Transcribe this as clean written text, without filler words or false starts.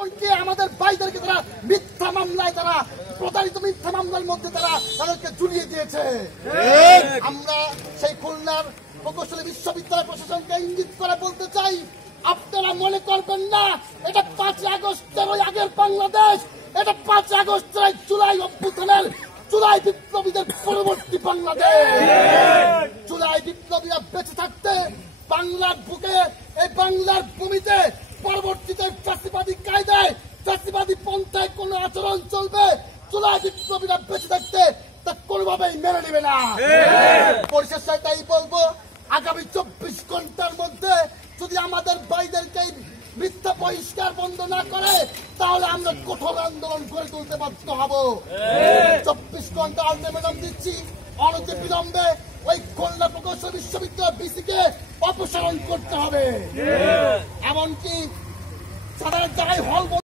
আমাদের ভাইদেরকে তারা মিথ্যা মামলায় তারা প্রতারিত মিথ্যা মামলার মধ্যে তাদেরকে ঝুলিয়ে দিয়েছে। আমরা সেই খুলনার প্রকৌশলী বিশ্ববিদ্যালয় প্রশাসনকে ইঙ্গিত করে বলতে চাই, আপনারা মনে করবেন না এটা 5 আগস্টের ওই আগের বাংলাদেশ, এটা 5 আগস্টের জুলাই অভ্যুত্থানের জুলাই বিপ্লবীদের পরবর্তী বাংলাদেশ। জুলাই বিপ্লবীরা বেঁচে থাকতে বাংলার বুকে, এই বাংলার ভূমিতে পরবর্তীতে চাষিবাদী কায়দায় চাষিবাদী পন্থায় কোন আচরণ চলবে, জুলাই বিপ্লবীরা বেঁচে থাকতে তা কোনোভাবেই মেনে নেবে না। পরিশেষে তাই বলবো, আগামী 24 ঘন্টার মধ্যে যদি আমাদের ভাইদেরকে মিথ্যা বহিষ্কার বন্ধ না করে তাহলে আমরা কঠোর আন্দোলন করে তুলতে বাধ্য হব। 24 ঘন্টা আলটিমেটাম দিচ্ছি, অনতি বিলম্বে ওই খুলনা প্রকৌশল বিশ্ববিদ্যালয় বিসিকে অপসারণ করতে হবে। এমনকি সাধারণ জায়গায় হল